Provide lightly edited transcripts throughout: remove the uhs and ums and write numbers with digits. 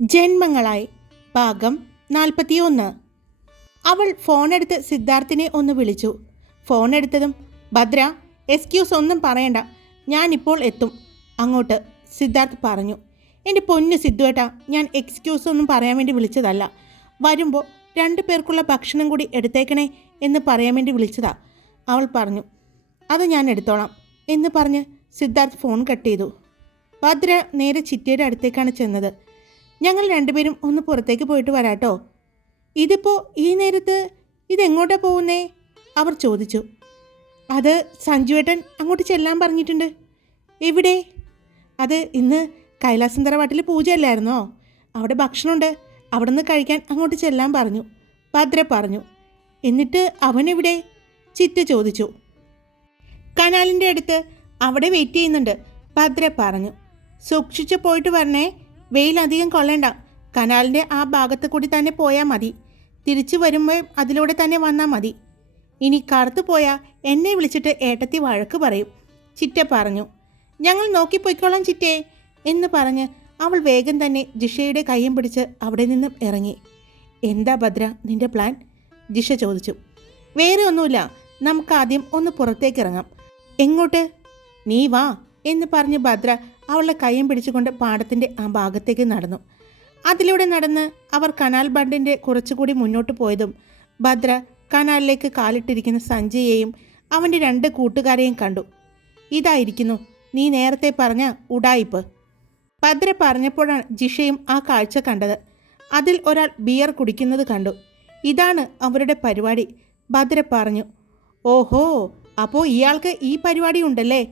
ജന്മങ്ങളായി ഭാഗം 41. അവൾ ഫോണെടുത്ത് സിദ്ധാർത്ഥിനെ ഒന്ന് വിളിച്ചു. ഫോണെടുത്തതും ഭദ്ര, എക്സ്ക്യൂസ് ഒന്നും പറയണ്ട, ഞാനിപ്പോൾ എത്തും അങ്ങോട്ട്, സിദ്ധാർത്ഥ് പറഞ്ഞു. എൻ്റെ പൊന്നു സിദ്ധുവേട്ടാ, ഞാൻ എക്സ്ക്യൂസ് ഒന്നും പറയാൻ വേണ്ടി വിളിച്ചതല്ല. വരുമ്പോൾ 2 പേർക്കുള്ള ഭക്ഷണം കൂടി എടുത്തേക്കണേ എന്ന് പറയാൻ വേണ്ടി വിളിച്ചതാ, അവൾ പറഞ്ഞു. അത് ഞാൻ എടുത്തോളാം എന്ന് പറഞ്ഞ് സിദ്ധാർത്ഥ് ഫോൺ കട്ട് ചെയ്തു. ഭദ്ര നേരെ ചിറ്റയുടെ അടുത്തേക്കാണ് ചെന്നത്. ഞങ്ങൾ 2 പേരും ഒന്ന് പുറത്തേക്ക് പോയിട്ട് വരാട്ടോ. ഇതിപ്പോൾ ഈ നേരത്ത് ഇതെങ്ങോട്ടാ പോകുന്നേ? അവർ ചോദിച്ചു. അത് സഞ്ജുവേട്ടൻ അങ്ങോട്ട് ചെല്ലാൻ പറഞ്ഞിട്ടുണ്ട്. എവിടെ? അത് ഇന്ന് കൈലാസം തറവാട്ടിൽ പൂജയല്ലായിരുന്നോ? അവിടെ ഭക്ഷണമുണ്ട്, അവിടെ നിന്ന് കഴിക്കാൻ അങ്ങോട്ട് ചെല്ലാൻ പറഞ്ഞു, ഭദ്ര പറഞ്ഞു. എന്നിട്ട് അവനെവിടെ? ചിറ്റ ചോദിച്ചു. കനാലിൻ്റെ അടുത്ത്, അവിടെ വെയിറ്റ് ചെയ്യുന്നുണ്ട്, ഭദ്ര പറഞ്ഞു. സൂക്ഷിച്ച് പോയിട്ട് വരണേ, വെയിലധികം കൊള്ളേണ്ട. കനാലിൻ്റെ ആ ഭാഗത്ത് കൂടി തന്നെ പോയാൽ മതി. തിരിച്ചു വരുമ്പോൾ അതിലൂടെ തന്നെ വന്നാൽ മതി. ഇനി കറുത്തു പോയാൽ എന്നെ വിളിച്ചിട്ട് ഏട്ടത്തി വഴക്ക് പറയും, ചിറ്റ പറഞ്ഞു. ഞങ്ങൾ നോക്കിപ്പോയിക്കോളാം ചിറ്റേ എന്ന് പറഞ്ഞ് അവൾ വേഗം തന്നെ ജിഷയുടെ കയ്യും പിടിച്ച് അവിടെ നിന്നും ഇറങ്ങി. എന്താ ഭദ്ര നിൻ്റെ പ്ലാൻ? ജിഷ ചോദിച്ചു. വേറെ ഒന്നുമില്ല, നമുക്കാദ്യം ഒന്ന് പുറത്തേക്ക് ഇറങ്ങാം. എങ്ങോട്ട്? നീ വാ എന്ന് പറഞ്ഞ് ഭദ്ര അവളുടെ കയ്യും പിടിച്ചുകൊണ്ട് പാടത്തിൻ്റെ ആ ഭാഗത്തേക്ക് നടന്നു. അതിലൂടെ നടന്ന് അവർ കനാൽ ബണ്ടിൻ്റെ കുറച്ചുകൂടി മുന്നോട്ട് പോയതും ഭദ്ര കനാലിലേക്ക് കാലിട്ടിരിക്കുന്ന സഞ്ജയെയും അവൻ്റെ 2 കൂട്ടുകാരെയും കണ്ടു. ഇതായിരിക്കുന്നു നീ നേരത്തെ പറഞ്ഞ ഉഡായിപ്പ്, ഭദ്ര പറഞ്ഞപ്പോഴാണ് ജിഷയും ആ കാഴ്ച കണ്ടത്. അതിൽ ഒരാൾ ബിയർ കുടിക്കുന്നത് കണ്ടു. ഇതാണ് അവരുടെ പരിപാടി, ഭദ്ര പറഞ്ഞു. ഓഹോ, അപ്പോൾ ഇയാൾക്ക് ഈ പരിപാടി ഉണ്ടല്ലേ,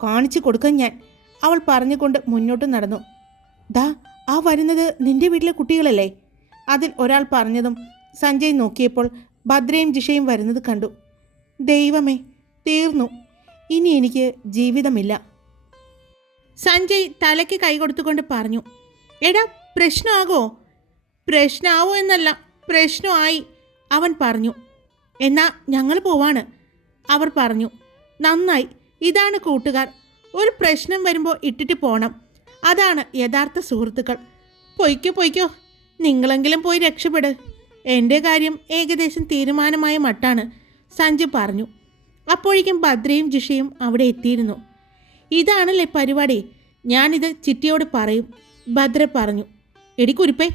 കാണിച്ചു കൊടുക്കാൻ ഞാൻ, അവൾ പറഞ്ഞുകൊണ്ട് മുന്നോട്ട് നടന്നു. ദാ ആ വരുന്നത് നിന്റെ വീട്ടിലെ കുട്ടികളല്ലേ? അതിൽ ഒരാൾ പറഞ്ഞതും സഞ്ജയ് നോക്കിയപ്പോൾ ഭദ്രയും ജിഷയും വരുന്നത് കണ്ടു. ദൈവമേ, തീർന്നു, ഇനി എനിക്ക് ജീവിതമില്ല, സഞ്ജയ് തലയ്ക്ക് കൈ കൊടുത്തുകൊണ്ട് പറഞ്ഞു. എടാ പ്രശ്നമാകോ? പ്രശ്നമാവോ എന്നല്ല, പ്രശ്നമായി, അവൻ പറഞ്ഞു. എന്നാ ഞങ്ങൾ പോവാണ്, അവർ പറഞ്ഞു. നന്നായി, ഇതാണ് കൂട്ടുകാർ. ഒരു പ്രശ്നം വരുമ്പോൾ ഇട്ടിട്ട് പോകണം, അതാണ് യഥാർത്ഥ സുഹൃത്തുക്കൾ. പൊയ്ക്കോ, നിങ്ങളെങ്കിലും പോയി രക്ഷപ്പെട്. എൻ്റെ കാര്യം ഏകദേശം തീരുമാനമായ മട്ടാണ്, സഞ്ജു പറഞ്ഞു. അപ്പോഴേക്കും ഭദ്രയും ജിഷയും അവിടെ എത്തിയിരുന്നു. ഇതാണല്ലേ പരിപാടി, ഞാനിത് ചിറ്റിയോട് പറയും, ഭദ്ര പറഞ്ഞു. എടി കുരിപ്പേ,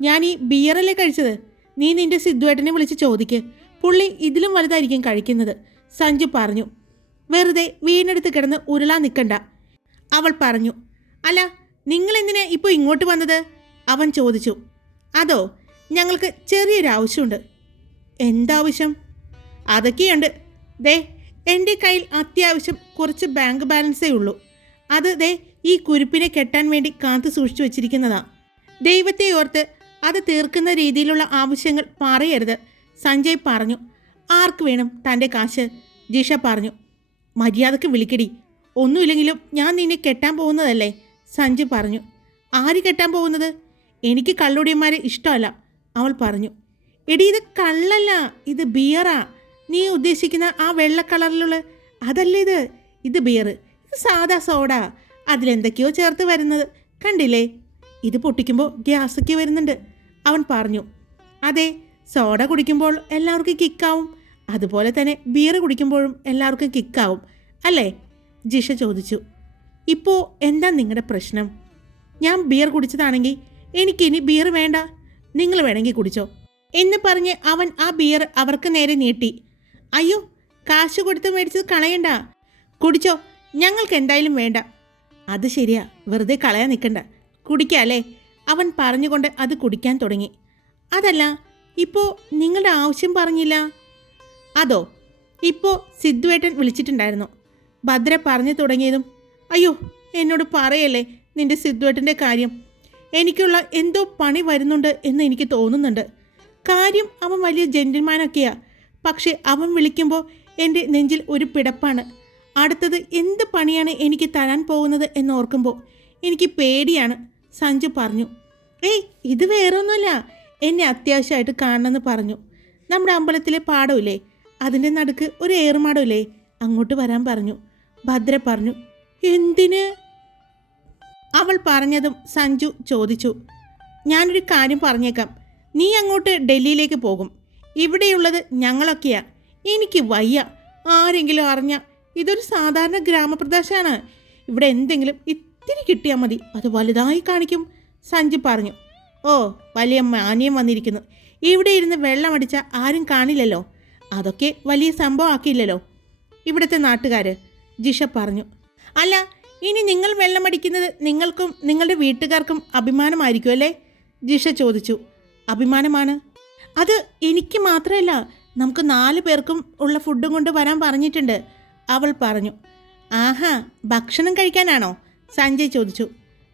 ഞാൻ ഈ ബിയറല്ലേ കഴിച്ചത്, നീ നിൻ്റെ സിദ്ധുവേട്ടനെ വിളിച്ച് ചോദിക്ക്, പുള്ളി ഇതിലും വലുതായിരിക്കും കഴിക്കുന്നത്, സഞ്ജു പറഞ്ഞു. വെറുതെ വീണെടുത്ത് കിടന്ന് ഉരുളാൻ നിൽക്കണ്ട, അവൾ പറഞ്ഞു. അല്ല, നിങ്ങളെന്തിനാ ഇപ്പോൾ ഇങ്ങോട്ട് വന്നത്? അവൻ ചോദിച്ചു. അതോ, ഞങ്ങൾക്ക് ചെറിയൊരു ആവശ്യമുണ്ട്. എന്താവശ്യം? അതൊക്കെയുണ്ട്. ദേ, എൻ്റെ കയ്യിൽ അത്യാവശ്യം കുറച്ച് ബാങ്ക് ബാലൻസേ ഉള്ളൂ. അത് ദേ ഈ കുരുപ്പിനെ കെട്ടാൻ വേണ്ടി കാത്തു സൂക്ഷിച്ചു വച്ചിരിക്കുന്നതാ. ദൈവത്തെ ഓർത്ത് അത് തീർക്കുന്ന രീതിയിലുള്ള ആവശ്യങ്ങൾ പറയരുത്, സഞ്ജയ് പറഞ്ഞു. ആർക്ക് വേണം തൻ്റെ കാശ്? ജിഷ പറഞ്ഞു. മര്യാദക്ക് വിളിക്കടി, ഒന്നുമില്ലെങ്കിലും ഞാൻ നിന്നെ കെട്ടാൻ പോകുന്നതല്ലേ, സഞ്ജു പറഞ്ഞു. ആര് കെട്ടാൻ പോകുന്നത്? എനിക്ക് കള്ളുടിയന്മാരെ ഇഷ്ടമല്ല, അവൾ പറഞ്ഞു. എടി, ഇത് കള്ളല്ല, ഇത് ബിയറാ. നീ ഉദ്ദേശിക്കുന്ന ആ വെള്ള കളറിലുള്ള അതല്ലേ ഇത് ബിയർ, ഇത് സാദാ സോഡ, അതിലെന്തൊക്കെയോ ചേർത്ത് വരുന്നത് കണ്ടില്ലേ? ഇത് പൊട്ടിക്കുമ്പോൾ ഗ്യാസൊക്കെ വരുന്നുണ്ട്, അവൻ പറഞ്ഞു. അതെ, സോഡ കുടിക്കുമ്പോൾ എല്ലാവർക്കും കിക്കാവും, അതുപോലെ തന്നെ ബിയർ കുടിക്കുമ്പോഴും എല്ലാവർക്കും കിക്കാവും അല്ലേ, ജിഷ ചോദിച്ചു. ഇപ്പോൾ എന്താ നിങ്ങളുടെ പ്രശ്നം? ഞാൻ ബിയർ കുടിച്ചതാണെങ്കിൽ എനിക്കിനി ബിയർ വേണ്ട, നിങ്ങൾ വേണമെങ്കിൽ കുടിച്ചോ എന്ന് പറഞ്ഞ് അവൻ ആ ബിയർ അവർക്ക് നേരെ നീട്ടി. അയ്യോ, കാശ് കൊടുത്ത് മേടിച്ചത് കളയണ്ട, കുടിച്ചോ, ഞങ്ങൾക്ക് എന്തായാലും വേണ്ട. അത് ശരിയാ, വെറുതെ കളയാൻ നിൽക്കണ്ട, കുടിക്കാല്ലേ, അവൻ പറഞ്ഞുകൊണ്ട് അത് കുടിക്കാൻ തുടങ്ങി. അതല്ല, ഇപ്പോൾ നിങ്ങളുടെ ആവശ്യം പറഞ്ഞില്ല. അതോ, ഇപ്പോൾ സിദ്ധുവേട്ടൻ വിളിച്ചിട്ടുണ്ടായിരുന്നു, ഭദ്ര പറഞ്ഞു തുടങ്ങിയതും. അയ്യോ, എന്നോട് പറയല്ലേ നിൻ്റെ സിദ്ധുവേട്ടൻ്റെ കാര്യം, എനിക്കുള്ള എന്തോ പണി വരുന്നുണ്ട് എന്ന് എനിക്ക് തോന്നുന്നുണ്ട്. കാര്യം അവൻ വലിയ ജെന്റിൽമാനൊക്കെയാ, പക്ഷേ അവൻ വിളിക്കുമ്പോൾ എൻ്റെ നെഞ്ചിൽ ഒരു പിടപ്പാണ്. അടുത്തത് എന്ത് പണിയാണ് എനിക്ക് തരാൻ പോകുന്നത് എന്നോർക്കുമ്പോൾ എനിക്ക് പേടിയാണ്, സഞ്ജു പറഞ്ഞു. ഏയ്, ഇത് വേറൊന്നുമല്ല, എന്നെ അത്യാവശ്യമായിട്ട് കാണണമെന്ന് പറഞ്ഞു. നമ്മുടെ അമ്പലത്തിലെ പാടമില്ലേ, അതിൻ്റെ നടുക്ക് ഒരു ഏറുമാടമില്ലേ, അങ്ങോട്ട് വരാൻ പറഞ്ഞു, ഭദ്ര പറഞ്ഞു. എന്തിന്? അവൾ പറഞ്ഞതും സഞ്ജു ചോദിച്ചു. ഞാനൊരു കാര്യം പറഞ്ഞേക്കാം. നീ അങ്ങോട്ട് ഡൽഹിയിലേക്ക് പോകും. ഇവിടെയുള്ളത് ഞങ്ങളൊക്കെയാ. എനിക്ക് വയ്യ. ആരെങ്കിലും അറിഞ്ഞ ഇതൊരു സാധാരണ ഗ്രാമപ്രദേശമാണ്. ഇവിടെ എന്തെങ്കിലും ഇത്തിരി കിട്ടിയാൽ മതി, അത് വലുതായി കാണിക്കും. സഞ്ജു പറഞ്ഞു. ഓ, വലിയ മാന്യം വന്നിരിക്കുന്നു. ഇവിടെ ഇരുന്ന് വെള്ളമടിച്ച ആരും കാണില്ലല്ലോ. അതൊക്കെ വലിയ സംഭവമാക്കിയില്ലല്ലോ ഇവിടുത്തെ നാട്ടുകാർ, ജിഷ പറഞ്ഞു. അല്ല, ഇനി നിങ്ങൾ വെള്ളമടിക്കുന്നത് നിങ്ങൾക്കും നിങ്ങളുടെ വീട്ടുകാർക്കും അഭിമാനമായിരിക്കും അല്ലേ? ജിഷ ചോദിച്ചു. അഭിമാനമാണ്. അത് എനിക്ക് മാത്രമല്ല, നമുക്ക് 4 പേർക്കും ഉള്ള ഫുഡും കൊണ്ട് വരാൻ പറഞ്ഞിട്ടുണ്ട്, അവൾ പറഞ്ഞു. ആഹാ, ഭക്ഷണം കഴിക്കാനാണോ? സഞ്ജയ് ചോദിച്ചു.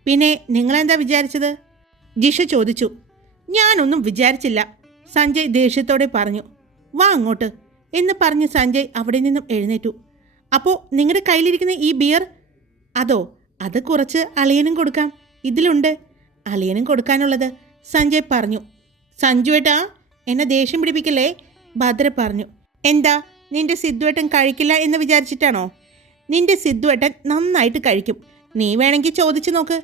പിന്നെ നിങ്ങളെന്താ വിചാരിച്ചത്? ജിഷ ചോദിച്ചു. ഞാനൊന്നും വിചാരിച്ചില്ല, സഞ്ജയ് ദേഷ്യത്തോടെ പറഞ്ഞു. വാ അങ്ങോട്ട് എന്ന് പറഞ്ഞ് സഞ്ജയ് അവിടെ നിന്നും എഴുന്നേറ്റു. അപ്പോൾ നിങ്ങളുടെ കയ്യിലിരിക്കുന്ന ഈ ബിയർ? അതോ, അത് കുറച്ച് അളിയനും കൊടുക്കാം, ഇതിലുണ്ട്. അളിയനും കൊടുക്കാനുള്ളത്, സഞ്ജയ് പറഞ്ഞു. സഞ്ജുവേട്ടാ, എന്നെ ദേഷ്യം പിടിപ്പിക്കല്ലേ, ഭദ്ര പറഞ്ഞു. എന്താ, നിന്റെ സിദ്ധുവേട്ടൻ കഴിക്കില്ല എന്ന് വിചാരിച്ചിട്ടാണോ? നിന്റെ സിദ്ധുവേട്ടൻ നന്നായിട്ട് കഴിക്കും, നീ വേണമെങ്കിൽ ചോദിച്ചു നോക്ക്.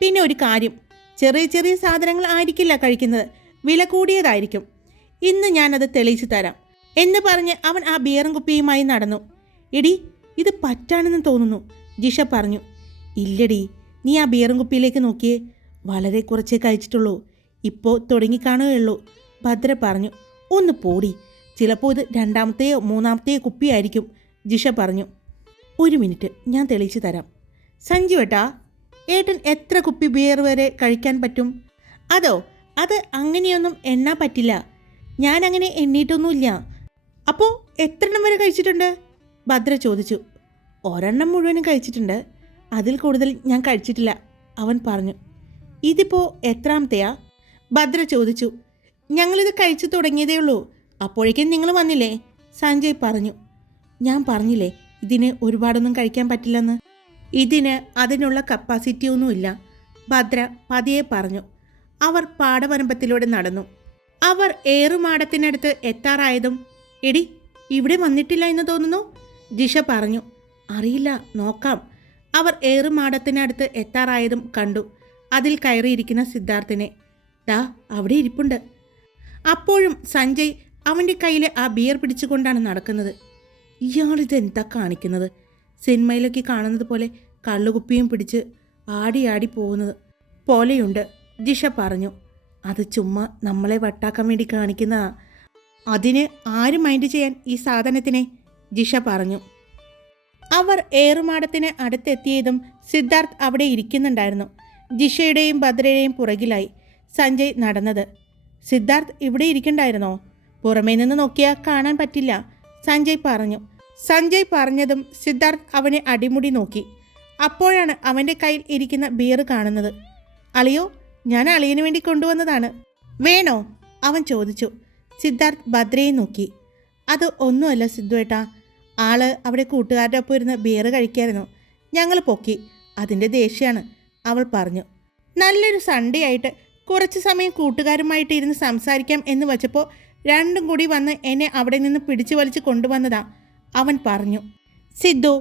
പിന്നെ ഒരു കാര്യം, ചെറിയ ചെറിയ സാധനങ്ങൾ ആയിരിക്കില്ല കഴിക്കുന്നത്, വില കൂടിയതായിരിക്കും. ഇന്ന് ഞാനത് തെളിയിച്ചു തരാം എന്ന് പറഞ്ഞ് അവൻ ആ ബിയറും കുപ്പിയുമായി നടന്നു. എടി, ഇത് പറ്റാണെന്ന് തോന്നുന്നു, ജിഷ പറഞ്ഞു. ഇല്ലടി, നീ ആ ബിയറും കുപ്പിയിലേക്ക് നോക്കിയേ, വളരെ കുറച്ചേ കഴിച്ചിട്ടുള്ളൂ, ഇപ്പോൾ തുടങ്ങിക്കാണുകയുള്ളൂ, ഭദ്ര പറഞ്ഞു. ഒന്ന് പോടി, ചിലപ്പോൾ ഇത് 2ാമത്തെയോ 3ാമത്തെയോ കുപ്പിയായിരിക്കും, ജിഷ പറഞ്ഞു. 1 മിനിറ്റ്, ഞാൻ തെളിയിച്ചു തരാം. സഞ്ജു ഏട്ടാ, ഏട്ടൻ എത്ര കുപ്പി ബിയർ വരെ കഴിക്കാൻ പറ്റും? അതോ, അത് അങ്ങനെയൊന്നും എണ്ണാൻ പറ്റില്ല, ഞാൻ അങ്ങനെ എണ്ണീട്ടൊന്നുമില്ല. അപ്പോൾ എത്ര എണ്ണം വരെ കഴിച്ചിട്ടുണ്ട്? ഭദ്ര ചോദിച്ചു. 1 എണ്ണം മുഴുവനും കഴിച്ചിട്ടുണ്ട്, അതിൽ കൂടുതൽ ഞാൻ കഴിച്ചിട്ടില്ല, അവൻ പറഞ്ഞു. ഇതിപ്പോൾ എത്രാമത്തെയാ? ഭദ്ര ചോദിച്ചു. ഞങ്ങളിത് കഴിച്ചു തുടങ്ങിയതേ ഉള്ളൂ, അപ്പോഴേക്കും നിങ്ങൾ വന്നില്ലേ, സഞ്ജയ് പറഞ്ഞു. ഞാൻ പറഞ്ഞില്ലേ ഇതിന് ഒരുപാടൊന്നും കഴിക്കാൻ പറ്റില്ലെന്ന്. ഇതിന് അതിനുള്ള കപ്പാസിറ്റി ഒന്നുമില്ല, ഭദ്ര പതിയെ പറഞ്ഞു. അവർ പാടവരമ്പത്തിലൂടെ നടന്നു. അവർ ഏറുമാടത്തിനടുത്ത് എത്താറായതും, എടി, ഇവിടെ വന്നിട്ടില്ല എന്ന് തോന്നുന്നു, ജിഷ പറഞ്ഞു. അറിയില്ല, നോക്കാം. അവർ ഏറുമാടത്തിനടുത്ത് എത്താറായതും കണ്ടു അതിൽ കയറിയിരിക്കുന്ന സിദ്ധാർത്ഥിനെ. ദാ അവിടെ ഇരിപ്പുണ്ട്. അപ്പോഴും സഞ്ജയ് അവൻ്റെ കയ്യിൽ ആ ബിയർ പിടിച്ചുകൊണ്ടാണ് നടക്കുന്നത്. ഇയാളിതെന്താ കാണിക്കുന്നത്? സിനിമയിലൊക്കെ കാണുന്നത് പോലെ കള്ളുകുപ്പിയും പിടിച്ച് ആടി ആടി പോകുന്നത് പോലെയുണ്ട്, ജിഷ പറഞ്ഞു. അത് ചുമ്മാ നമ്മളെ വട്ടാക്കാൻ വേണ്ടി കാണിക്കുന്നതാ, അതിന് ആര് മൈൻഡ് ചെയ്യാൻ ഈ സാധനത്തിനെ, ജിഷ പറഞ്ഞു. അവർ ഏറുമാടത്തിന് അടുത്തെത്തിയതും സിദ്ധാർത്ഥ് അവിടെ ഇരിക്കുന്നുണ്ടായിരുന്നു. ജിഷയുടെയും ഭദ്രയുടെയും പുറകിലായി സഞ്ജയ് നടന്നത്. സിദ്ധാർത്ഥ് ഇവിടെ ഇരിക്കണ്ടായിരുന്നോ? പുറമേ നിന്ന് നോക്കിയാൽ കാണാൻ പറ്റില്ല, സഞ്ജയ് പറഞ്ഞു. സഞ്ജയ് പറഞ്ഞതും സിദ്ധാർത്ഥ് അവനെ അടിമുടി നോക്കി. അപ്പോഴാണ് അവൻ്റെ കയ്യിൽ ഇരിക്കുന്ന ബിയർ കാണുന്നത്. അളിയോ, ഞാൻ അളിയന് വേണ്ടി കൊണ്ടുവന്നതാണ്, വേണോ? അവൻ ചോദിച്ചു. സിദ്ധാർത്ഥ് ഭദ്രയെ നോക്കി. അത് ഒന്നുമല്ല സിദ്ധുവേട്ടാ, ആള് അവിടെ കൂട്ടുകാരുടെ ഒപ്പം ഇരുന്ന് ബിയർ കഴിക്കായിരുന്നു, ഞങ്ങൾ പൊക്കി, അതിൻ്റെ ദേഷ്യമാണ്, അവൾ പറഞ്ഞു. നല്ലൊരു സൺഡേ ആയിട്ട് കുറച്ച് സമയം കൂട്ടുകാരുമായിട്ട് ഇരുന്ന് സംസാരിക്കാം എന്ന് വച്ചപ്പോൾ രണ്ടും കൂടി വന്ന് എന്നെ അവിടെ നിന്ന് പിടിച്ചു വലിച്ച് കൊണ്ടുവന്നതാ, അവൻ പറഞ്ഞു. സിദ്ധു,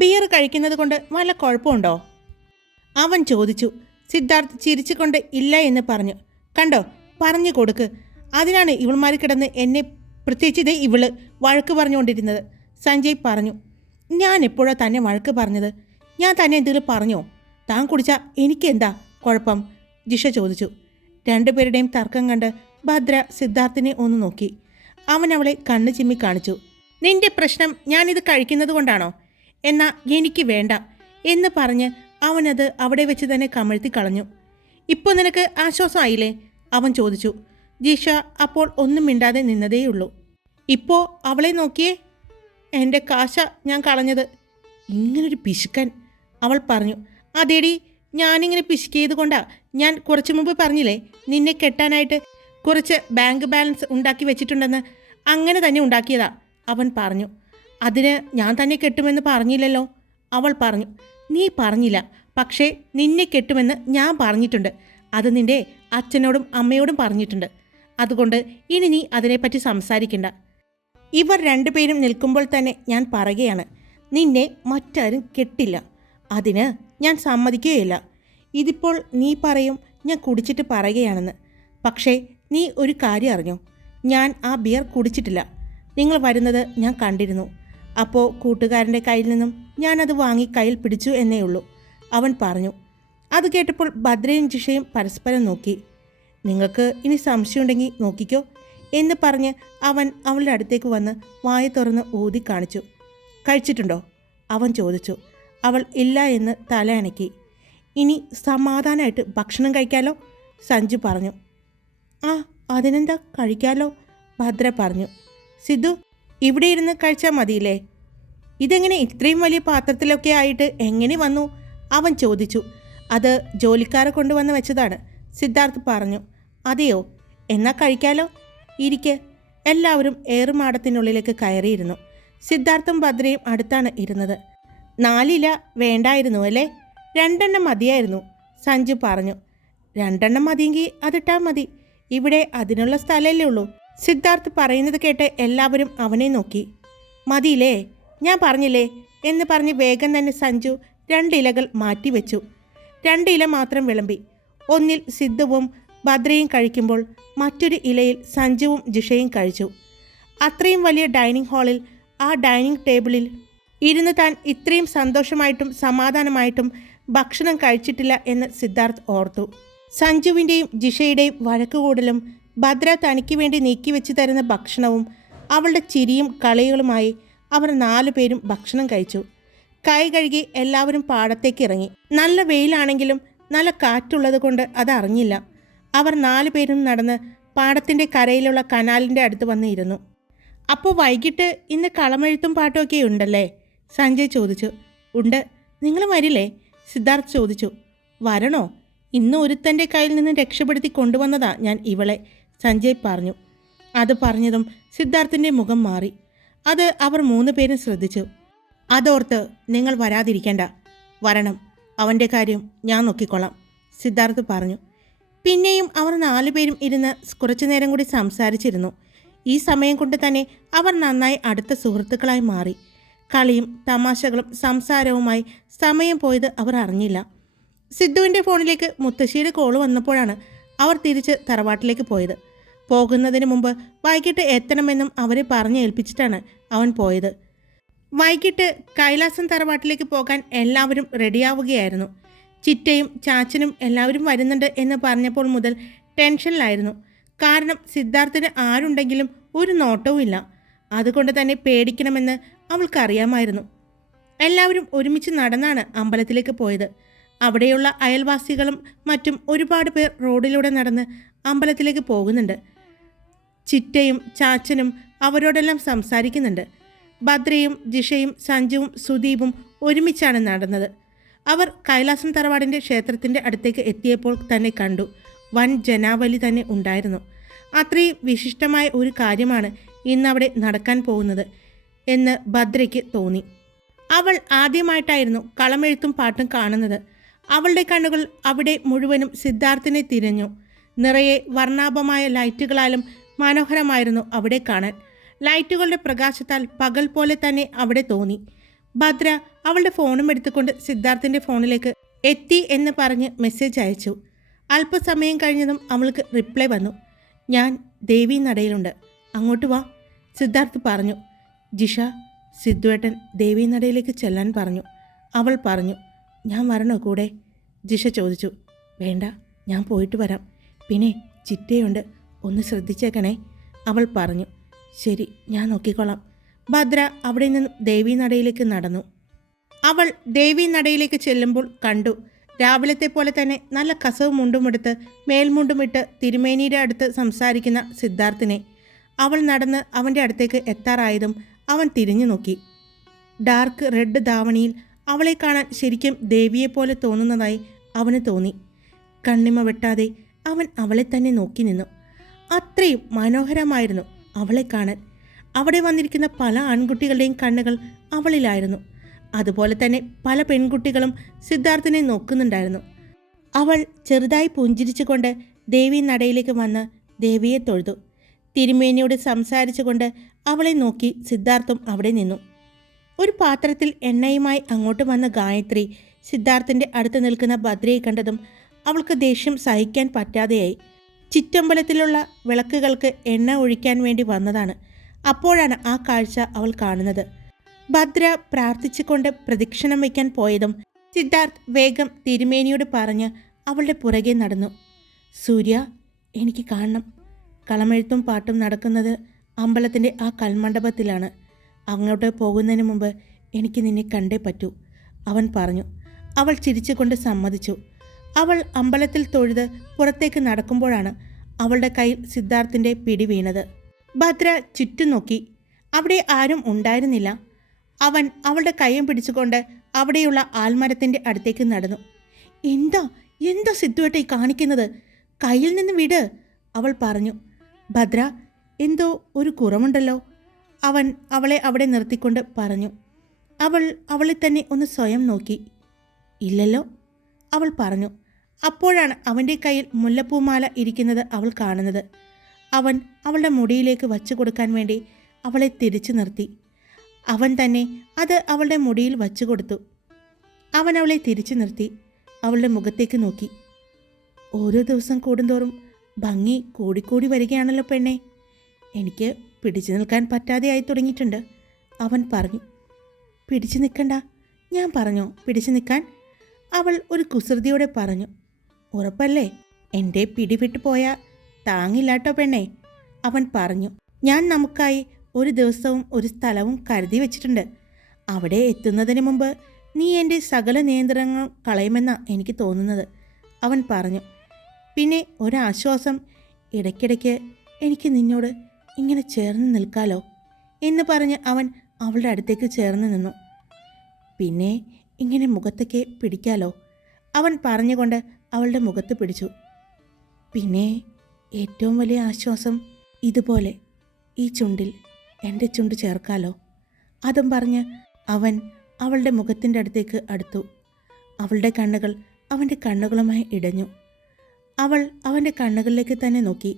ബിയർ കഴിക്കുന്നത് കൊണ്ട് വല്ല കുഴപ്പമുണ്ടോ? അവൻ ചോദിച്ചു. സിദ്ധാർത്ഥ് ചിരിച്ചുകൊണ്ട് ഇല്ല എന്ന് പറഞ്ഞു. കണ്ടോ, പറഞ്ഞു കൊടുക്ക്, അതിനാണ് ഇവൾമാർ കിടന്ന് എന്നെ, പ്രത്യേകിച്ച് ഇവള് വഴക്ക് പറഞ്ഞുകൊണ്ടിരുന്നത്, സഞ്ജയ് പറഞ്ഞു. ഞാൻ എപ്പോഴാ തന്നെ വഴക്ക് പറഞ്ഞത്? ഞാൻ തന്നെ എന്തെങ്കിലും പറഞ്ഞോ? താൻ കുടിച്ചാൽ എനിക്കെന്താ കുഴപ്പം, ജിഷ ചോദിച്ചു. രണ്ടുപേരുടെയും തർക്കം കണ്ട് ഭദ്ര സിദ്ധാർത്ഥിനെ ഒന്ന് നോക്കി. അവൻ അവളെ കണ്ണ് ചിമ്മി കാണിച്ചു. നിന്റെ പ്രശ്നം ഞാനിത് കഴിക്കുന്നത് കൊണ്ടാണോ? എന്നാ എനിക്ക് വേണ്ട എന്ന് പറഞ്ഞ് അവനത് അവിടെ വെച്ച് തന്നെ കമഴ്ത്തി കളഞ്ഞു. ഇപ്പോൾ നിനക്ക് ആശ്വാസമായില്ലേ, അവൻ ചോദിച്ചു. ജിഷ അപ്പോൾ ഒന്നും മിണ്ടാതെ നിന്നതേയുള്ളൂ. ഇപ്പോൾ അവളെ നോക്കിയേ, എൻ്റെ കാശ ഞാൻ കളഞ്ഞത്. ഇങ്ങനൊരു പിശുക്കൻ, അവൾ പറഞ്ഞു. അതേടി, ഞാനിങ്ങനെ പിശുക്കിയത് കൊണ്ടാ ഞാൻ കുറച്ചു മുമ്പ് പറഞ്ഞില്ലേ നിന്നെ കെട്ടാനായിട്ട് കുറച്ച് ബാങ്ക് ബാലൻസ് ഉണ്ടാക്കി വെച്ചിട്ടുണ്ടെന്ന്. അങ്ങനെ തന്നെ ഉണ്ടാക്കിയതാ, അവൻ പറഞ്ഞു. അതിന് ഞാൻ തന്നെ കെട്ടുമെന്ന് പറഞ്ഞില്ലല്ലോ, അവൾ പറഞ്ഞു. നീ പറഞ്ഞില്ല, പക്ഷേ നിന്നെ കെട്ടുമെന്ന് ഞാൻ പറഞ്ഞിട്ടുണ്ട്. അത് നിൻ്റെ അച്ഛനോടും അമ്മയോടും പറഞ്ഞിട്ടുണ്ട്. അതുകൊണ്ട് ഇനി നീ അതിനെപ്പറ്റി സംസാരിക്കണ്ട. ഇവർ രണ്ടുപേരും നിൽക്കുമ്പോൾ തന്നെ ഞാൻ പറയുകയാണ്, നിന്നെ മറ്റാരും കെട്ടില്ല. അതിന് ഞാൻ സമ്മതിക്കുകയില്ല. ഇതിപ്പോൾ നീ പറയും ഞാൻ കുടിച്ചിട്ട് പറയുകയാണെന്ന്. പക്ഷേ നീ ഒരു കാര്യം അറിഞ്ഞോ? ഞാൻ ആ ബിയർ കുടിച്ചിട്ടില്ല. നിങ്ങൾ വരുന്നത് ഞാൻ കണ്ടിരുന്നു. അപ്പോൾ കൂട്ടുകാരൻ്റെ കയ്യിൽ നിന്നും ഞാനത് വാങ്ങി കയ്യിൽ പിടിച്ചു എന്നേ ഉള്ളൂ, അവൻ പറഞ്ഞു. അത് കേട്ടപ്പോൾ ഭദ്രയും ജിഷയും പരസ്പരം നോക്കി. നിങ്ങൾക്ക് ഇനി സംശയമുണ്ടെങ്കിൽ നോക്കിക്കോ എന്ന് പറഞ്ഞ് അവൻ അവളുടെ അടുത്തേക്ക് വന്ന് വായ തുറന്ന് ഊതി കാണിച്ചു. കഴിച്ചിട്ടുണ്ടോ? അവൻ ചോദിച്ചു. അവൾ ഇല്ല എന്ന് തലയണക്കി. ഇനി സമാധാനമായിട്ട് ഭക്ഷണം കഴിക്കാലോ, സഞ്ജു പറഞ്ഞു. ആ അതിനെന്താ, കഴിക്കാലോ, ഭദ്ര പറഞ്ഞു. സിദ്ധു, ഇവിടെ ഇരുന്ന് കഴിച്ചാൽ മതിയില്ലേ? ഇതെങ്ങനെ ഇത്രയും വലിയ പാത്രത്തിലൊക്കെ ആയിട്ട് എങ്ങനെ വന്നു? അവൻ ചോദിച്ചു. അത് ജോലിക്കാരെ കൊണ്ടുവന്ന് വെച്ചതാണ്, സിദ്ധാർത്ഥ് പറഞ്ഞു. അതെയോ, എന്നാ കഴിക്കാലോ, ഇരിക്കെ. എല്ലാവരും ഏറുമാടത്തിനുള്ളിലേക്ക് കയറിയിരുന്നു. സിദ്ധാർത്ഥും ഭദ്രയും അടുത്താണ് ഇരുന്നത്. 4 ഇല വേണ്ടായിരുന്നു അല്ലേ? 2 മതിയായിരുന്നു, സഞ്ജു പറഞ്ഞു. 2 മതിയെങ്കിൽ അതിട്ടാൽ മതി, ഇവിടെ അതിനുള്ള സ്ഥലമല്ലേ ഉള്ളൂ. സിദ്ധാർത്ഥ് പറയുന്നത് കേട്ട് എല്ലാവരും അവനെ നോക്കി. മതിയില്ലേ, ഞാൻ പറഞ്ഞില്ലേ എന്ന് പറഞ്ഞ് വേഗം തന്നെ സഞ്ജു 2 ഇലകൾ മാറ്റിവെച്ചു. 2 ഇല മാത്രം വിളമ്പി. ഒന്നിൽ സിദ്ധുവും ഭദ്രയും കഴിക്കുമ്പോൾ മറ്റൊരു ഇലയിൽ സഞ്ജുവും ജിഷയും കഴിച്ചു. അത്രയും വലിയ ഡൈനിങ് ഹാളിൽ ആ ഡൈനിങ് ടേബിളിൽ ഇരുന്ന് താൻ ഇത്രയും സന്തോഷമായിട്ടും സമാധാനമായിട്ടും ഭക്ഷണം കഴിച്ചിട്ടില്ല എന്ന് സിദ്ധാർത്ഥ് ഓർത്തു. സഞ്ജുവിൻ്റെയും ജിഷയുടെയും വഴക്കുകൂടലും ഭദ്ര തനിക്ക് വേണ്ടി നീക്കിവെച്ച് തരുന്ന ഭക്ഷണവും അവളുടെ ചിരിയും കളികളുമായി അവർ 4 പേരും ഭക്ഷണം കഴിച്ചു. കൈ കഴുകി എല്ലാവരും പാടത്തേക്ക് ഇറങ്ങി. നല്ല വെയിലാണെങ്കിലും നല്ല കാറ്റുള്ളത് കൊണ്ട് അതറിഞ്ഞില്ല. അവർ 4 പേരും നടന്ന് പാടത്തിൻ്റെ കരയിലുള്ള കനാലിൻ്റെ അടുത്ത് വന്ന് ഇരുന്നു. അപ്പോൾ വൈകിട്ട് ഇന്ന് കളമെഴുത്തും പാട്ടുമൊക്കെ ഉണ്ടല്ലേ? സഞ്ജയ് ചോദിച്ചു. ഉണ്ട്, നിങ്ങൾ വരില്ലേ? സിദ്ധാർത്ഥ് ചോദിച്ചു. വരണോ? ഇന്ന് ഒരുത്തൻ്റെ കയ്യിൽ നിന്ന് രക്ഷപ്പെടുത്തി കൊണ്ടുവന്നതാ ഞാൻ ഇവളെ, സഞ്ജയ് പറഞ്ഞു. അത് പറഞ്ഞതും സിദ്ധാർത്ഥിൻ്റെ മുഖം മാറി. അത് അവർ 3 പേരും ശ്രദ്ധിച്ചു. അതോർത്ത് നിങ്ങൾ വരാതിരിക്കേണ്ട, വരണം, അവൻ്റെ കാര്യം ഞാൻ നോക്കിക്കൊള്ളാം, സിദ്ധാർത്ഥ് പറഞ്ഞു. പിന്നെയും അവർ 4 പേരും ഇരുന്ന് കുറച്ചു നേരം കൂടി സംസാരിച്ചിരുന്നു. ഈ സമയം കൊണ്ട് തന്നെ അവർ നന്നായി അടുത്ത സുഹൃത്തുക്കളായി മാറി. കളിയും തമാശകളും സംസാരവുമായി സമയം പോയത് അവർ അറിഞ്ഞില്ല. സിദ്ധുവിൻ്റെ ഫോണിലേക്ക് മുത്തശ്ശിയുടെ കോള് വന്നപ്പോഴാണ് അവർ തിരിച്ച് തറവാട്ടിലേക്ക് പോയത്. പോകുന്നതിന് മുമ്പ് വൈകിട്ട് എത്തണമെന്നും അവരെ പറഞ്ഞ് ഏൽപ്പിച്ചിട്ടാണ് അവൻ പോയത്. വൈകിട്ട് കൈലാസം തറവാട്ടിലേക്ക് പോകാൻ എല്ലാവരും റെഡിയാവുകയായിരുന്നു. ചിറ്റയും ചാച്ചനും എല്ലാവരും വരുന്നുണ്ട് എന്ന് പറഞ്ഞപ്പോൾ മുതൽ ടെൻഷനിലായിരുന്നു. കാരണം സിദ്ധാർത്ഥിന് ആരുണ്ടെങ്കിലും ഒരു നോട്ടവും ഇല്ല. അതുകൊണ്ട് തന്നെ പേടിക്കണമെന്ന് അവൾക്കറിയാമായിരുന്നു. എല്ലാവരും ഒരുമിച്ച് നടന്നാണ് അമ്പലത്തിലേക്ക് പോയത്. അവിടെയുള്ള അയൽവാസികളും മറ്റും ഒരുപാട് പേർ റോഡിലൂടെ നടന്ന് അമ്പലത്തിലേക്ക് പോകുന്നുണ്ട്. ചിറ്റയും ചാച്ചനും അവരോടെല്ലാം സംസാരിക്കുന്നുണ്ട്. ഭദ്രയും ജിഷയും സഞ്ജുവും സുദീപും ഒരുമിച്ചാണ് നടന്നത്. അവർ കൈലാസം തറവാടിൻ്റെ ക്ഷേത്രത്തിൻ്റെ അടുത്തേക്ക് എത്തിയപ്പോൾ തന്നെ കണ്ടു, വൻ ജനാവലി തന്നെ ഉണ്ടായിരുന്നു. അത്രയും വിശിഷ്ടമായ ഒരു കാര്യമാണ് ഇന്നവിടെ നടക്കാൻ പോകുന്നത് എന്ന് ഭദ്രയ്ക്ക് തോന്നി. അവൾ ആദ്യമായിട്ടായിരുന്നു കളമെഴുത്തും പാട്ടും കാണുന്നത്. അവളുടെ കണ്ണുകൾ അവിടെ മുഴുവനും സിദ്ധാർത്ഥിനെ തിരഞ്ഞു. നിറയെ വർണ്ണാഭമായ ലൈറ്റുകളാലും മനോഹരമായിരുന്നു അവിടെ കാണാൻ. ലൈറ്റുകളുടെ പ്രകാശത്താൽ പകൽ പോലെ തന്നെ അവിടെ തോന്നി. ഭദ്ര അവളുടെ ഫോണും എടുത്തുകൊണ്ട് സിദ്ധാർത്ഥിൻ്റെ ഫോണിലേക്ക് എത്തി എന്ന് പറഞ്ഞ് മെസ്സേജ് അയച്ചു. അല്പസമയം കഴിഞ്ഞതും അവൾക്ക് റിപ്ലൈ വന്നു. ഞാൻ ദേവി നടയിലുണ്ട്, അങ്ങോട്ട് വാ, സിദ്ധാർത്ഥ് പറഞ്ഞു. ജിഷ, സിദ്ധുവേട്ടൻ ദേവി നടയിലേക്ക് ചെല്ലാൻ പറഞ്ഞു, അവൾ പറഞ്ഞു. ഞാൻ വരണോ കൂടെ? ജിഷ ചോദിച്ചു. വേണ്ട, ഞാൻ പോയിട്ട് വരാം. പിന്നെ ചിറ്റയുണ്ട്, ഒന്ന് ശ്രദ്ധിച്ചേക്കണേ, അവൾ പറഞ്ഞു. ശരി, ഞാൻ നോക്കിക്കോളാം. ഭദ്ര അവിടെ നിന്നും ദേവി നടയിലേക്ക് നടന്നു. അവൾ ദേവി നടയിലേക്ക് ചെല്ലുമ്പോൾ കണ്ടു, രാവിലത്തെ പോലെ തന്നെ നല്ല കസവ് മുണ്ടുമെടുത്ത് മേൽമുണ്ടുമിട്ട് തിരുമേനിയുടെ അടുത്ത് സംസാരിക്കുന്ന സിദ്ധാർത്ഥിനെ. അവൾ നടന്ന് അവൻ്റെ അടുത്തേക്ക് എത്താറായതും അവൻ തിരിഞ്ഞു നോക്കി. ഡാർക്ക് റെഡ് ധാവണിയിൽ അവളെ കാണാൻ ശരിക്കും ദേവിയെപ്പോലെ തോന്നുന്നതായി അവന് തോന്നി. കണ്ണിമ വെട്ടാതെ അവൻ അവളെ തന്നെ നോക്കി നിന്നു. അത്രയും മനോഹരമായിരുന്നു അവളെ കാണാൻ. അവിടെ വന്നിരിക്കുന്ന പല ആൺകുട്ടികളുടെയും കണ്ണുകൾ അവളിലായിരുന്നു. അതുപോലെ തന്നെ പല പെൺകുട്ടികളും സിദ്ധാർത്ഥിനെ നോക്കുന്നുണ്ടായിരുന്നു. അവൾ ചെറുതായി പുഞ്ചിരിച്ചുകൊണ്ട് ദേവി നടയിലേക്ക് വന്ന് ദേവിയെ തൊഴുതു. തിരുമേനിയോട് സംസാരിച്ചുകൊണ്ട് അവളെ നോക്കി സിദ്ധാർത്ഥും അവിടെ നിന്നു. ഒരു പാത്രത്തിൽ എണ്ണയുമായി അങ്ങോട്ട് വന്ന ഗായത്രി സിദ്ധാർത്ഥിൻ്റെ അടുത്ത് നിൽക്കുന്ന ഭദ്രയെ കണ്ടതും അവൾക്ക് ദേഷ്യം സഹിക്കാൻ പറ്റാതെയായി. ചുറ്റമ്പലത്തിലുള്ള വിളക്കുകൾക്ക് എണ്ണ ഒഴിക്കാൻ വേണ്ടി വന്നതാണ്. അപ്പോഴാണ് ആ കാഴ്ച അവൾ കാണുന്നത്. ഭദ്ര പ്രാർത്ഥിച്ചുകൊണ്ട് പ്രദക്ഷിണം വയ്ക്കാൻ പോയതും സിദ്ധാർത്ഥ് വേഗം തിരുമേനിയോട് പറഞ്ഞ് അവളുടെ പുറകെ നടന്നു. സൂര്യ, എനിക്ക് കാണണം. കളമെഴുത്തും പാട്ടും നടക്കുന്നത് അമ്പലത്തിൻ്റെ ആ കൽമണ്ഡപത്തിലാണ്. അങ്ങോട്ട് പോകുന്നതിന് മുമ്പ് എനിക്ക് നിന്നെ കണ്ടേ പറ്റൂ, അവൻ പറഞ്ഞു. അവൾ ചിരിച്ചുകൊണ്ട് സമ്മതിച്ചു. അവൾ അമ്പലത്തിൽ തൊഴുത് പുറത്തേക്ക് നടക്കുമ്പോഴാണ് അവളുടെ കയ്യിൽ സിദ്ധാർത്ഥിൻ്റെ പിടി വീണത്. ഭദ്ര ചുറ്റും നോക്കി. അവിടെ ആരും ഉണ്ടായിരുന്നില്ല. അവൻ അവളുടെ കൈയും പിടിച്ചുകൊണ്ട് അവിടെയുള്ള ആൽമരത്തിൻ്റെ അടുത്തേക്ക് നടന്നു. എന്താ എന്താ സിദ്ധുവേട്ട ഈ കാണിക്കുന്നത്? കയ്യിൽ നിന്ന് വിട്, അവൾ പറഞ്ഞു. ഭദ്ര, എന്തോ ഒരു കുറവുണ്ടല്ലോ, അവൻ അവളെ അവിടെ നിർത്തിക്കൊണ്ട് പറഞ്ഞു. അവൾ അവളെ തന്നെ ഒന്ന് സ്വയം നോക്കി. ഇല്ലല്ലോ, അവൾ പറഞ്ഞു. അപ്പോഴാണ് അവൻ്റെ കയ്യിൽ മുല്ലപ്പൂമാല ഇരിക്കുന്നത് അവൾ കാണുന്നത്. അവൻ അവളുടെ മുടിയിലേക്ക് വച്ചു കൊടുക്കാൻ വേണ്ടി അവളെ തിരിച്ചു നിർത്തി. അവൻ തന്നെ അത് അവളുടെ മുടിയിൽ വച്ചു കൊടുത്തു. അവൻ അവളെ തിരിച്ചു നിർത്തി അവളുടെ മുഖത്തേക്ക് നോക്കി. ഓരോ ദിവസം കൂടുന്തോറും ഭംഗി കൂടിക്കൂടി വരികയാണല്ലോ പെണ്ണെ. എനിക്ക് പിടിച്ചു നിൽക്കാൻ പറ്റാതെയായി തുടങ്ങിയിട്ടുണ്ട്, അവൻ പറഞ്ഞു. പിടിച്ചു നിൽക്കണ്ട, ഞാൻ പറഞ്ഞോ പിടിച്ചു നിൽക്കാൻ? അവൾ ഒരു കുസൃതിയോടെ പറഞ്ഞു. ഉറപ്പല്ലേ? എൻ്റെ പിടിവിട്ടു പോയാൽ താങ്ങില്ലാട്ടോ പെണ്ണെ, അവൻ പറഞ്ഞു. ഞാൻ നമുക്കായി ഒരു ദിവസവും ഒരു സ്ഥലവും കരുതി വച്ചിട്ടുണ്ട്. അവിടെ എത്തുന്നതിന് മുമ്പ് നീ എൻ്റെ സകല നിയന്ത്രണങ്ങളും കളയുമെന്നാണ് എനിക്ക് തോന്നുന്നത്, അവൻ പറഞ്ഞു. പിന്നെ ഒരാശ്വാസം, ഇടയ്ക്കിടയ്ക്ക് എനിക്ക് നിന്നോട് ഇങ്ങനെ ചേർന്ന് നിൽക്കാലോ എന്ന് പറഞ്ഞ് അവൻ അവളുടെ അടുത്തേക്ക് ചേർന്ന് നിന്നു. പിന്നെ ഇങ്ങനെ മുഖത്തേക്ക് പിടിക്കാലോ, അവൻ പറഞ്ഞുകൊണ്ട് അവളുടെ മുഖത്ത് പിടിച്ചു. പിന്നെ ഏറ്റവും വലിയ ആശ്വാസം, ഇതുപോലെ ഈ ചുണ്ടിൽ എൻ്റെ ചുണ്ട് ചേർക്കാലോ, അതും പറഞ്ഞ് അവൻ അവളുടെ മുഖത്തിൻ്റെ അടുത്തേക്ക് അടുത്തു. അവളുടെ കണ്ണുകൾ അവൻ്റെ കണ്ണുകളുമായി ഇടഞ്ഞു. അവൾ അവൻ്റെ കണ്ണുകളിലേക്ക് തന്നെ നോക്കി.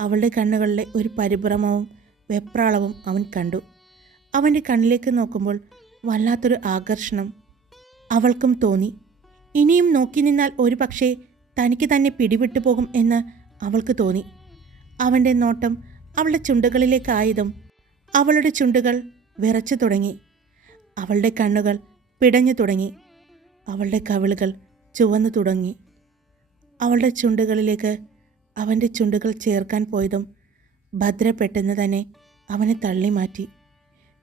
അവളുടെ കണ്ണുകളിലെ ഒരു പരിഭ്രമവും വെപ്രാളവും അവൻ കണ്ടു. അവൻ്റെ കണ്ണിലേക്ക് നോക്കുമ്പോൾ വല്ലാത്തൊരു ആകർഷണം അവൾക്കും തോന്നി. ഇനിയും നോക്കി നിന്നാൽ ഒരു പക്ഷേ തനിക്ക് തന്നെ പിടിവിട്ടു പോകും എന്ന് അവൾക്ക് തോന്നി. അവൻ്റെ നോട്ടം അവളുടെ ചുണ്ടുകളിലേക്കായതും അവളുടെ ചുണ്ടുകൾ വിറച്ചു തുടങ്ങി. അവളുടെ കണ്ണുകൾ പിടഞ്ഞു തുടങ്ങി. അവളുടെ കവിളുകൾ ചുവന്നു തുടങ്ങി. അവളുടെ ചുണ്ടുകളിലേക്ക് അവൻ്റെ ചുണ്ടുകൾ ചേർക്കാൻ പോയതും ഭദ്ര പെട്ടെന്ന് തന്നെ അവനെ തള്ളി മാറ്റി.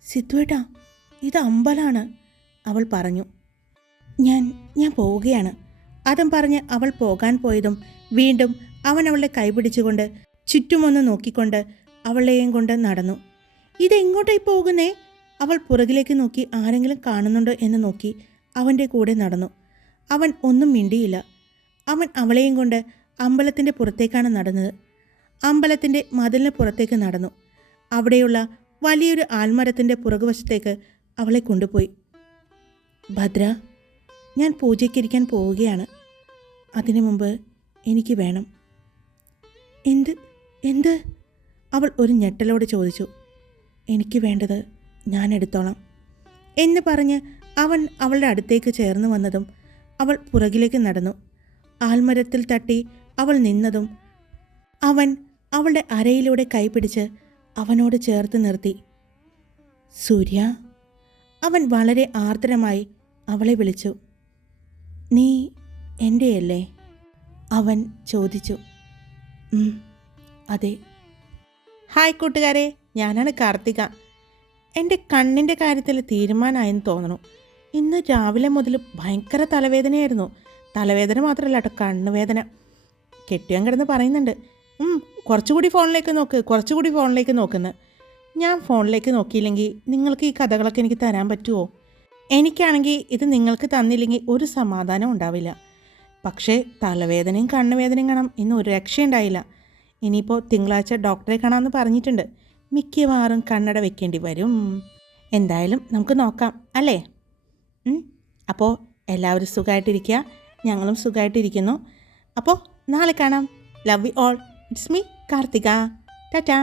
സിദ്ധുവേട്ടാ, ഇത് അമ്പലാണ്, അവൾ പറഞ്ഞു. ഞാൻ പോവുകയാണ്, അതും പറഞ്ഞ് അവൾ പോകാൻ പോയതും വീണ്ടും അവൻ അവളുടെ കൈ പിടിച്ചുകൊണ്ട് ചുറ്റുമൊന്ന് നോക്കിക്കൊണ്ട് അവളെയും കൊണ്ട് നടന്നു. ഇതെങ്ങോട്ടായി പോകുന്നേ? അവൾ പുറകിലേക്ക് നോക്കി ആരെങ്കിലും കാണുന്നുണ്ടോ എന്ന് നോക്കി അവൻ്റെ കൂടെ നടന്നു. അവൻ ഒന്നും മിണ്ടിയില്ല. അവൻ അവളെയും കൊണ്ട് അമ്പലത്തിൻ്റെ പുറത്തേക്കാണ് നടന്നത്. അമ്പലത്തിൻ്റെ മതിലിന് പുറത്തേക്ക് നടന്നു. അവിടെയുള്ള വലിയൊരു ആൽമരത്തിൻ്റെ പുറകുവശത്തേക്ക് അവളെ കൊണ്ടുപോയി. ഭദ്ര, ഞാൻ പൂജയ്ക്കിരിക്കാൻ പോവുകയാണ്. അതിനു മുമ്പ് എനിക്ക് വേണം. എന്ത്? അവൾ ഒരു ഞെട്ടലോടെ ചോദിച്ചു. എനിക്ക് വേണ്ടത് ഞാൻ എടുത്തോളാം എന്ന് പറഞ്ഞ് അവൻ അവളുടെ അടുത്തേക്ക് ചേർന്ന് വന്നതും അവൾ പുറകിലേക്ക് നടന്നു. ആൽമരത്തിൽ തട്ടി അവൾ നിന്നതും അവൻ അവളുടെ അരയിലൂടെ കൈപിടിച്ച് അവനോട് ചേർത്ത് നിർത്തി. സൂര്യ, അവൻ വളരെ ആർദ്രമായി അവളെ വിളിച്ചു. നീ എൻ്റെയല്ലേ? അവൻ ചോദിച്ചു. അതെ. ഹായ് കൂട്ടുകാരെ, ഞാനാണ് കാർത്തിക. എൻ്റെ കണ്ണിൻ്റെ കാര്യത്തിൽ തീരുമാനമായെന്ന് തോന്നുന്നു. ഇന്ന് രാവിലെ മുതൽ ഭയങ്കര തലവേദനയായിരുന്നു. തലവേദന മാത്രമല്ല കേട്ടോ, കണ്ണുവേദന. കെട്ടിയാൻ കിടന്ന് പറയുന്നുണ്ട്, കുറച്ചുകൂടി ഫോണിലേക്ക് നോക്കുന്നു. ഞാൻ ഫോണിലേക്ക് നോക്കിയില്ലെങ്കിൽ നിങ്ങൾക്ക് ഈ കഥകളൊക്കെ എനിക്ക് തരാൻ പറ്റുമോ? എനിക്കാണെങ്കിൽ ഇത് നിങ്ങൾക്ക് തന്നില്ലെങ്കിൽ ഒരു സമാധാനം ഉണ്ടാവില്ല. പക്ഷേ തലവേദനയും കണ്ണുവേദനയും കാണാം, ഇന്ന് ഒരു രക്ഷയുണ്ടായില്ല. ഇനിയിപ്പോൾ തിങ്കളാഴ്ച ഡോക്ടറെ കാണാമെന്ന് പറഞ്ഞിട്ടുണ്ട്. മിക്കവാറും കണ്ണട വെക്കേണ്ടി വരും. എന്തായാലും നമുക്ക് നോക്കാം അല്ലേ? അപ്പോൾ എല്ലാവരും സുഖമായിട്ടിരിക്കുക, ഞങ്ങളും സുഖമായിട്ടിരിക്കുന്നു. അപ്പോൾ നാളെ കാണാം. Love you all. It's me Karthika. Tata.